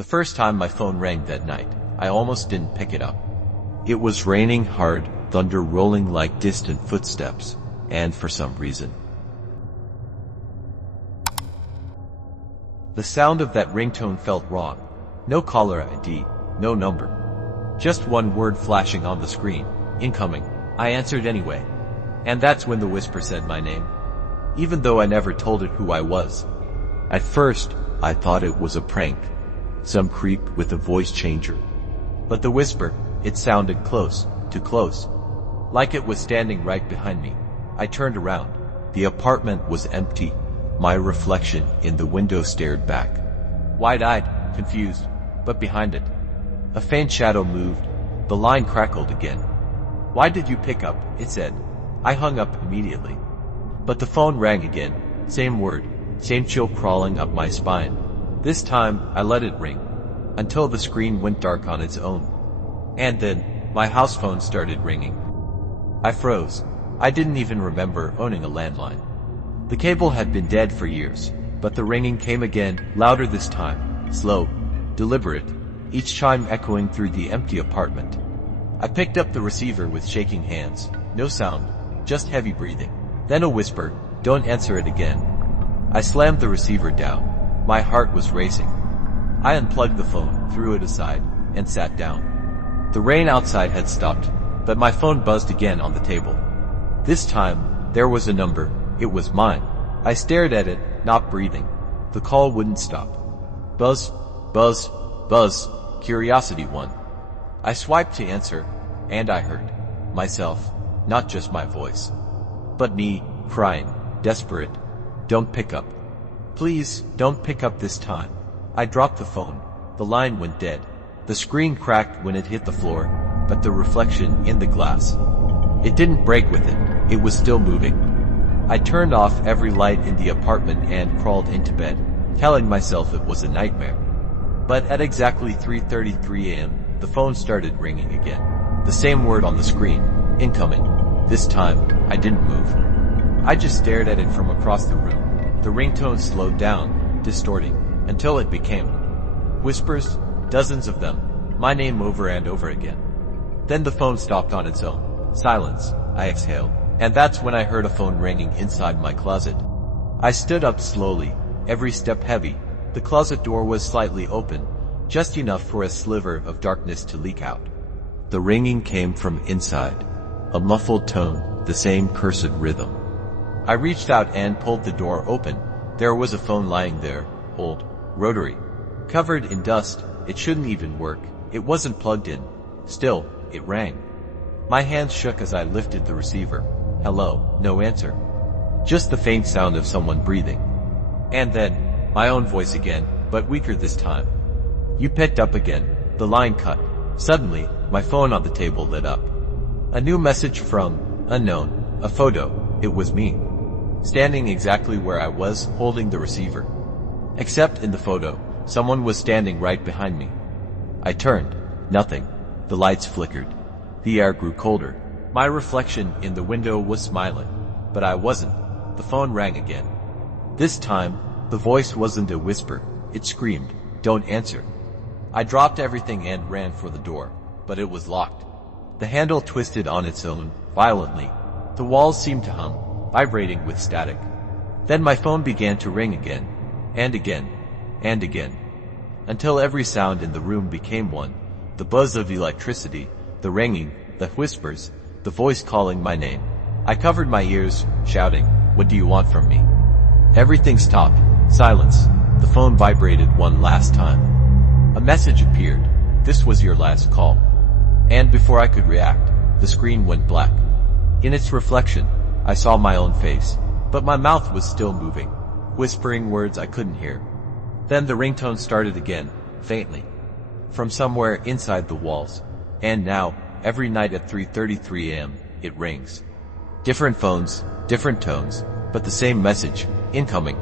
The first time my phone rang that night, I almost didn't pick it up. It was raining hard, thunder rolling like distant footsteps, and for some reason, the sound of that ringtone felt wrong. No caller ID, no number. Just one word flashing on the screen, incoming. I answered anyway. And that's when the whisper said my name, even though I never told it who I was. At first, I thought it was a prank, some creep with a voice changer. But the whisper, it sounded close, too close. Like it was standing right behind me. I turned around. The apartment was empty. My reflection in the window stared back. Wide-eyed, confused, but behind it, a faint shadow moved. The line crackled again. "Why did you pick up?" it said. I hung up immediately. But the phone rang again. Same word, same chill crawling up my spine. This time, I let it ring, until the screen went dark on its own. And then, my house phone started ringing. I froze. I didn't even remember owning a landline. The cable had been dead for years, but the ringing came again, louder this time, slow, deliberate, each chime echoing through the empty apartment. I picked up the receiver with shaking hands. No sound, just heavy breathing. Then a whisper, "Don't answer it again." I slammed the receiver down. My heart was racing. I unplugged the phone, threw it aside, and sat down. The rain outside had stopped, but my phone buzzed again on the table. This time, there was a number. It was mine. I stared at it, not breathing. The call wouldn't stop. Buzz, buzz, buzz, curiosity won. I swiped to answer, and I heard myself, not just my voice, but me, crying, desperate. "Don't pick up. Please, don't pick up this time." I dropped the phone. The line went dead. The screen cracked when it hit the floor, but the reflection in the glass, it didn't break with it. It was still moving. I turned off every light in the apartment and crawled into bed, telling myself it was a nightmare. But at exactly 3:33 a.m., the phone started ringing again. The same word on the screen, incoming. This time, I didn't move. I just stared at it from across the room. The ringtone slowed down, distorting, until it became whispers, dozens of them, my name over and over again. Then the phone stopped on its own. Silence. I exhaled. And that's when I heard a phone ringing inside my closet. I stood up slowly, every step heavy. The closet door was slightly open, just enough for a sliver of darkness to leak out. The ringing came from inside, a muffled tone, the same cursed rhythm. I reached out and pulled the door open. There was a phone lying there, old, rotary, covered in dust. It shouldn't even work. It wasn't plugged in. Still, it rang. My hands shook as I lifted the receiver. Hello, no answer. Just the faint sound of someone breathing. And then, my own voice again, but weaker this time. "You picked up again." The line cut. Suddenly, my phone on the table lit up. A new message from unknown. A photo. It was me, standing exactly where I was, holding the receiver. Except in the photo, someone was standing right behind me. I turned. Nothing. The lights flickered. The air grew colder. My reflection in the window was smiling, but I wasn't. The phone rang again. This time, the voice wasn't a whisper. It screamed, "Don't answer." I dropped everything and ran for the door, but it was locked. The handle twisted on its own, violently. The walls seemed to hum, vibrating with static. Then my phone began to ring again, and again, and again, until every sound in the room became one. The buzz of electricity, the ringing, the whispers, the voice calling my name. I covered my ears, shouting, "What do you want from me?" Everything stopped. Silence. The phone vibrated one last time. A message appeared. "This was your last call." And before I could react, the screen went black. In its reflection, I saw my own face, but my mouth was still moving, whispering words I couldn't hear. Then the ringtone started again, faintly, from somewhere inside the walls. And now, every night at 3:33 a.m., it rings. Different phones, different tones, but the same message, incoming.